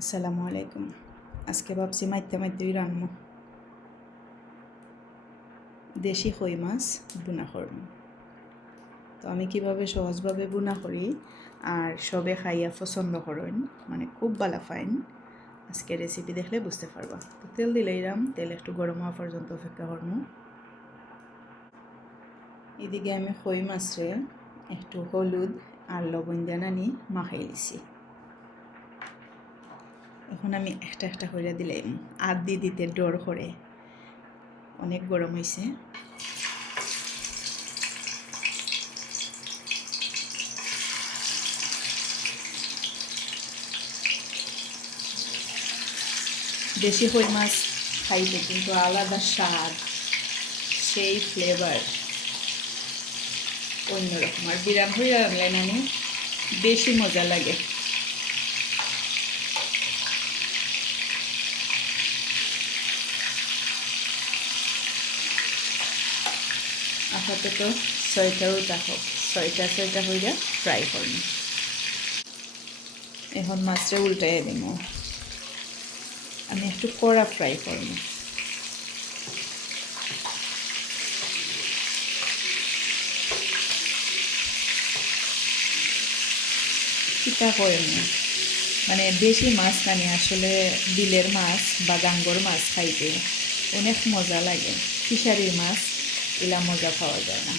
আসসালামু আলাইকুম। আজকে ভাবছি মাইতে মাইতেই রান্না দেশি কই মাছ বুনা করব। তো আমি কিভাবে সহজভাবে বুনা করি আর সবে খাইয়া পছন্দ করেন, মানে খুব ভালো ফাইন, আজকে রেসিপি দেখলে বুঝতে পারবা। তো তেল দিলাইরাম, তেল একটু গরম হওয়া পর্যন্ত অপেক্ষা করব। এদিকে আমি কই মাছরে একটু হলুদ আর লবণ দিয়ে নানি মাখাই দিছি। এখন আমি একটা একটা করে দিলাম, আর দিতে ডর করে, অনেক গরম হয়েছে। দেশি কই মাছ খাইতে কিন্তু আলাদা স্বাদ, সেই ফ্লেভার অন্যরকম। আর বিরাম হয়ে রান্নায় নানি বেশি মজা লাগে। আপাতত ছয়টাও থাকুক, ছয়টা হইয়া ফ্রাই করুন। এখন মাছটা উল্টাই দিব, আমি একটু কড়া ফ্রাই করব। কিতা করেন মানে দেশি মাছ নানি আসলে বিলের মাছ বা গাঙ্গর মাছ খাইতে অনেক মজা লাগে। ফিশারির মাছ এলা মজা পাওয়া যায় না।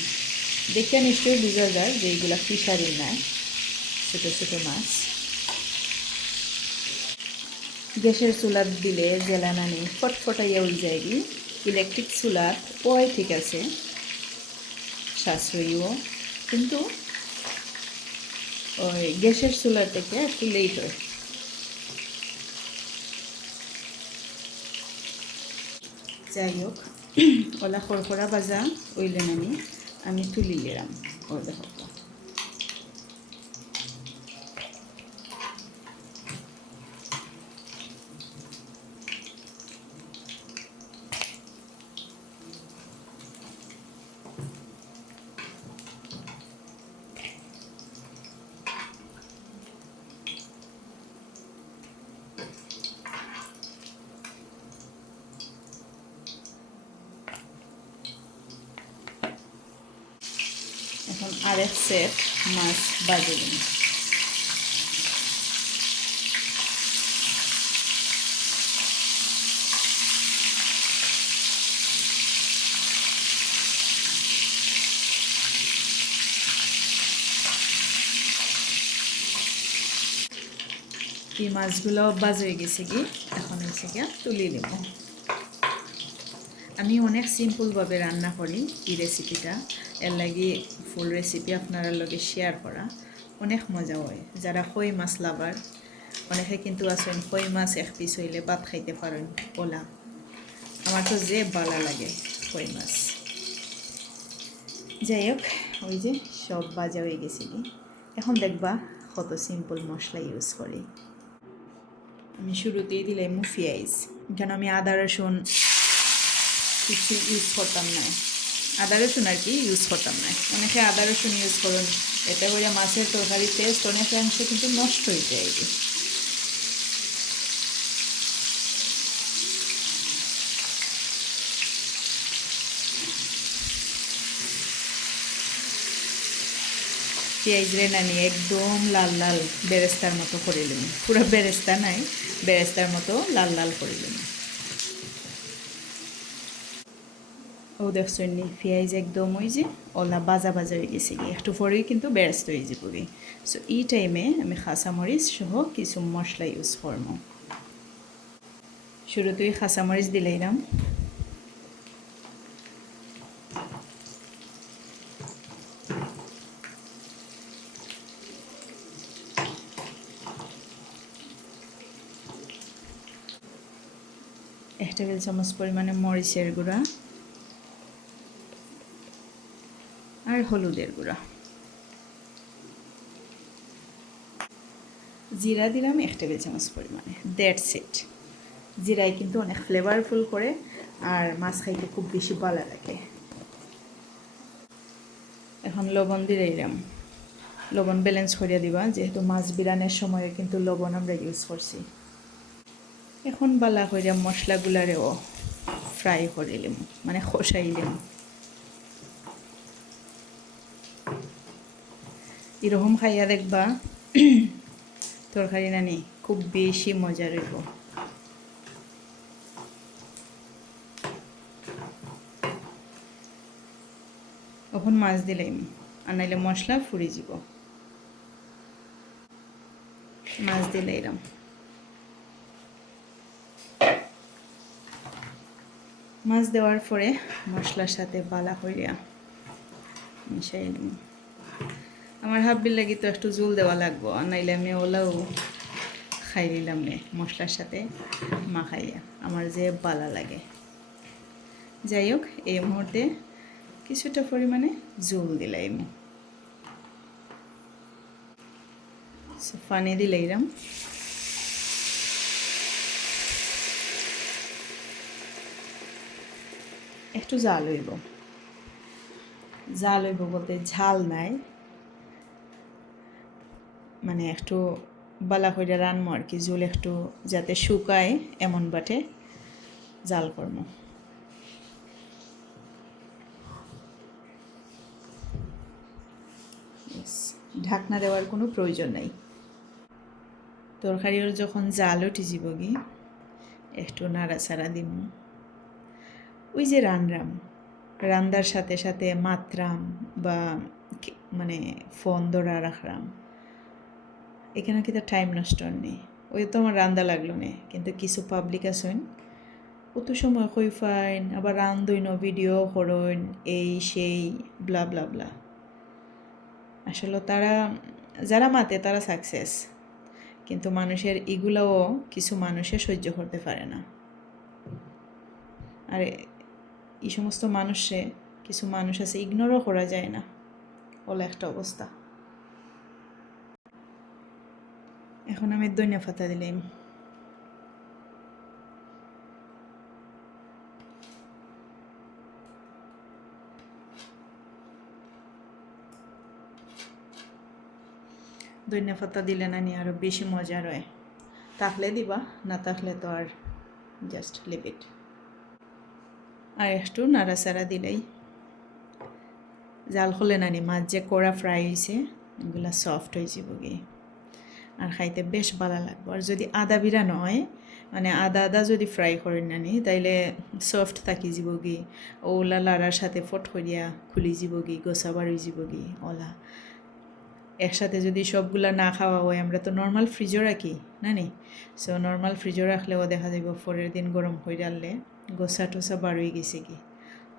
দেখে নিশ্চয়ই বোঝা যায় যে এইগুলা ফিশারির না, ছোটো ছোটো মাছ। গ্যাসের চুলাত দিলে জ্বালানানি ফটফটাইয়া উল যায়গি। ইলেকট্রিক চুলাত ওই ঠিক আছে, সাশ্রয়ীও, কিন্তু ওই গ্যাসের চুলার থেকে একটু লেট হয়। যাই হোক, ওলা খড়খড়া ভাজা ওইলে আমি তুলি এলাম। ও দেখো, এখন আরেক সেট মাছ বাজে দিন। এই মাছগুলো বাজ হয়ে গেছে কি, এখন হচ্ছে কি তুলে নেব। আমি অনেক সিম্পলভাবে রান্না করি এই রেসিপিটা, এর লাগি ফুল রেসিপি আপনার লগে শেয়ার করা অনেক মজা হয়। যারা কই মাছ লাভার, অনেকে কিন্তু আছেন কই মাছ এক পিস হইলে ভাত খাইতে পারেন ওলা। আমার তো যে ভালো লাগে কই মাছ। যাই হোক, ওই যে সব বাজা হয়ে গেছে কি, এখন দেখবা কত সিম্পল মশলা ইউজ করি। আমি শুরুতেই দিলাম পেঁয়াজ, কেন আমি আদা রসুন কিছু ইউজ করতাম না। আদা রসুন আর কি ইউজ করতাম না। অনেকে আদা রসুন ইউজ করুন, এতে করে মাছের তরকারি টেস্ট অনেকাংশ কিন্তু নষ্ট হয়ে যায়। পেঁয়াজ রে নানি একদম লাল লাল বেরেস্তার মতো করে নিন, পুরো বেরেস্তা নাই, বেরেস্তার মতো লাল লাল করে নিন। ও দেখছেন নি পেঁয়াজ একদম ওই যে ওলা বাজা বাজা হয়ে গেছে গিয়ে, একটু পরেই কিন্তু বেরেস্ত হয়ে যাবো গিয়ে। সো এই টাইমে আমি খাসামরিচ সহ কিছু মশলা ইউজ করবো। শুরুতেই খাসামরিচ দিলাইলাম, এক টেবিল চামচ পরিমাণে মরিচের গুঁড়া আর হলুদের গুঁড়া, জিরা দিলাম এক টেবিল চামচ পরিমাণে। That's it. জিরাই কিন্তু অনেক ফ্লেভারফুল করে আর মাছ খাইতে খুব বেশি ভালো লাগে। এখন লবণ দিলাম, লবণ ব্যালেন্স করে দিবা, যেহেতু মাছ বিরানের সময় কিন্তু লবণ আমরা ইউজ করছি। এখন বালা করে মশলাগুলারেও ফ্রাই করিলাম, মানে খসাইলাম। এরকম খাইয়া দেখবা তরকারি নানি খুব বেশি মজা রইব। এখন মাছ দিলাম, আর নাইলে মশলা ফুরি যাব। মাছ দিলাম, মাছ দেওয়ার পরে মশলার সাথে বালা করিয়া মিশাইলাম। আমার হাব্বির লাগি তো একটু জল দেওয়া লাগবো, আর নাইলে আমি ওলাও খাই নিলাম নে মশলার সাথে মাখাইয়া, আমার যে বালা লাগে। যাই হোক, এই মুহূর্তে কিছুটা পরিমাণে জল দিলাম, পানি দিলাম। একটু জাল হইব, জাল হইব বলতে ঝাল নাই, মানে একটু বালা করে রানমো আর কি, জল একটু যাতে শুকায় এমন বাটে জাল করবো। ঢাকনা দেওয়ার কোনো প্রয়োজন নাই। তরকারির যখন জাল উঠে যাব গি একটু নাড়াচাড়া দিব। ওই যে রান্দার সাথে সাথে মাত্রাম বা মানে ফোন ধরা রাখলাম, এখানে কিন্তু টাইম নষ্ট নেই। ওই তো আমার রান্দা লাগলো নে, কিন্তু কিছু পাবলিক আছেন অত সময় কই ফাইন, আবার রান্ধইন ভিডিও করইন, এই সেই ব্লা ব্লা ব্লা। আসলে তারা যারা মাতে তারা সাকসেস, কিন্তু মানুষের এগুলোও কিছু মানুষে সহ্য করতে পারে না। আর এই সমস্ত মানুষে কিছু মানুষ আছে ইগনোরও করা যায় না, ওলা একটা অবস্থা। এখন আমি ধনিয়া পাতা দিলাম, ধনিয়া পাতা দিলে নানি আরও বেশি মজা রয়। থাকলে দিবা, না থাকলে তো আর জাস্ট লিভ ইট। আর একটু নাড়াচাড়া দিলেই জাল হলে নানি মাছ যে কড়া ফ্রাই হয়েছে এগুলা সফট হয়ে যাব গিয়ে, আর খাইতে বেশ ভালো লাগবে। আর যদি আদা বিরা নয়, মানে আদা আদা যদি ফ্রাই করেন নানি, তাইলে সফট থাকি যাব গি, ওলা লাড়ার সাথে ফট করিয়া খুলি যাব গি, গোসাবার হয়ে যাব গি ওলা। একসাথে যদি সবগুলা না খাওয়া হয়, আমরা তো নর্মাল ফ্রিজও রাখি নানি, সো নর্মাল ফ্রিজও রাখলেও দেখা যাব পরের দিন গরম করে ডাললে গোসা টোসা বার হয়ে গেছে কি,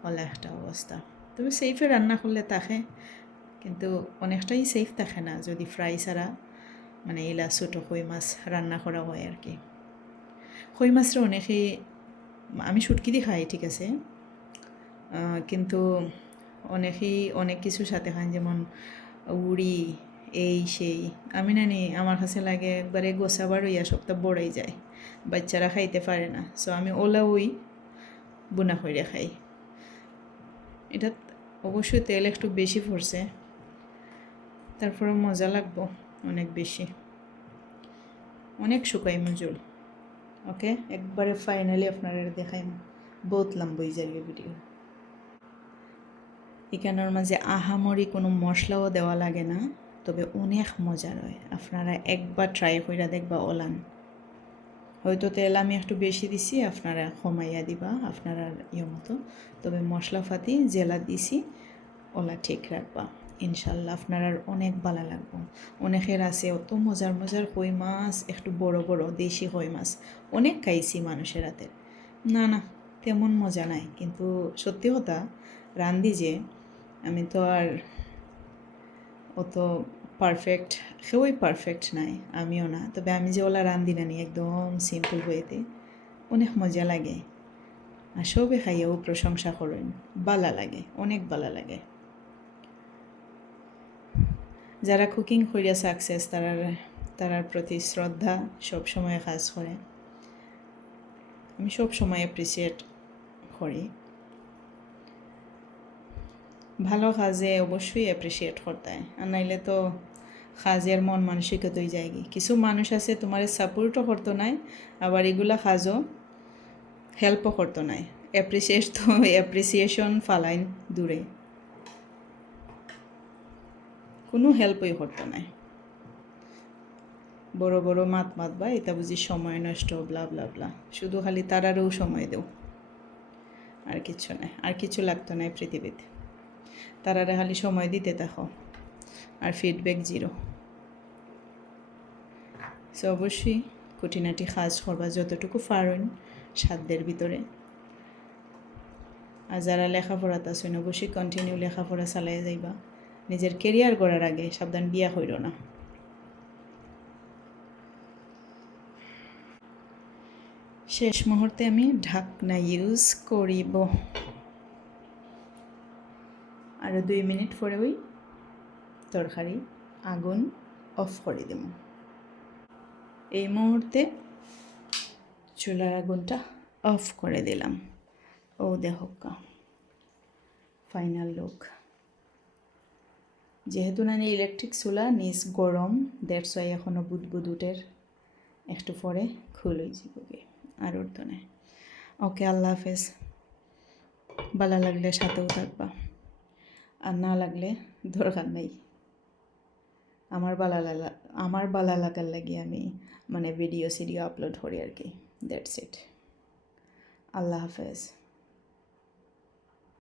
ওলা একটা অবস্থা। তবে সেফে রান্না করলে থাকে, কিন্তু অনেকটাই সেফ থাকে না যদি ফ্রাই ছাড়া মানে এলা ছোটো কই মাছ রান্না করা হয় আর কি। কই মাছটা অনেকেই, আমি শুটকি দিয়ে খাই ঠিক আছে, কিন্তু অনেকেই অনেক কিছুর সাথে খান, যেমন উড়ি এই সেই। আমি নানি আমার কাছে লাগে একবারে গোসাবার হইয়া সপ্তাহ বড়াই যায়, বাচ্চারা খাইতে পারে না, সো আমি ওলা ওই বুনা করে খাই। এটা অবশ্যই তেল একটু বেশি পড়ছে, তারপরে মজা লাগবো অনেক বেশি, অনেক শুকাই মজুল। ওকে, একবারে ফাইনালি আপনারা দেখাই, বহুত লম্বই যাবে ভিডিও। এখানের মাঝে আহামরি কোনো মশলাও দেওয়া লাগে না, তবে অনেক মজার হয়। আপনারা একবার ট্রাই করে দেখবা ওলান। হয়তো তেল আমি একটু বেশি দিছি, আপনারা কমাইয়া দিবা আপনারা মতো, তবে মশলাপাতি জেলা দিছি ওলা ঠিক রাখবা, ইনশাল্লাহ আপনার অনেক ভালো লাগবে। অনেকের আছে অত মজার মজার কই মাছ, একটু বড় বড় দেশি কই মাছ অনেক খাইছি মানুষের হাতে, না না তেমন মজা নাই। কিন্তু সত্যি কথা রান্ধি যে, আমি তো আর অত পারফেক্ট, কেউই পারফেক্ট নাই, আমিও না, তবে আমি যে ওলা রান্ধি নানি একদম সিম্পল ওয়েতে অনেক মজা লাগে। আর সবে খাইয়াও প্রশংসা করেন, ভালো লাগে, অনেক ভালো লাগে। যারা কুকিং করিয়া সাকসেস তারার প্রতি শ্রদ্ধা সবসময় কাজ করে, আমি সবসময় অ্যাপ্রিসিয়েট করি। ভালো কাজে অবশ্যই অ্যাপ্রিসিয়েট করতে হয়, আর নাইলে তো কাজের মন মানসিকতাই যায়গি কিছু মানুষ আছে তোমার সাপোর্টও করতো নাই আবার এগুলা কাজও হেল্পও করতো নাই অ্যাপ্রিসিয়েশন ফালাইন দূরে কোনো হেল্পই করতো নাই বড় বড় মাতবা এটা বুঝি সময় নষ্ট ব্লা ব্লা ব্লা শুধু খালি তারারও সময় দেও আর কিছু নাই আর কিছু লাগতো না পৃথিবীতে তারারে খালি সময় দিতে থাকো আর ফিডব্যাক জিরো সো অবশ্যই খুঁটিনাটি কাজ করবা যতটুকু পারেন সাধ্যের ভিতরে আর যারা লেখাপড়াতে আছেন অবশ্যই কন্টিনিউ লেখাপড়া চালাই যাইবা নিজের কেরিয়ার গড়ার আগে সাবধান বিয়া হইল না শেষ মুহূর্তে আমি ঢাকনা ইউজ করিব আরও 2 মিনিট পরে ওই তরকারি আগুন অফ করে দেব এই মুহূর্তে চুলার আগুনটা অফ করে দিলাম ও দেখকা ফাইনাল লুক যেহেতু না ইলেকট্রিক চুলা নিজ গরম দ্যাটস ওয়াই এখনও বুদবুদ উঠের একটু পরে খুলই যাবগে আর উঠতো না ওকে আল্লাহ হাফেজ ভালো লাগলে সাথেও থাকবা আর না লাগলে দরকার নেই আমার ভালো লাগার লাগি আমি মানে ভিডিও আপলোড করি আর কি দ্যাটস ইট আল্লাহ হাফেজ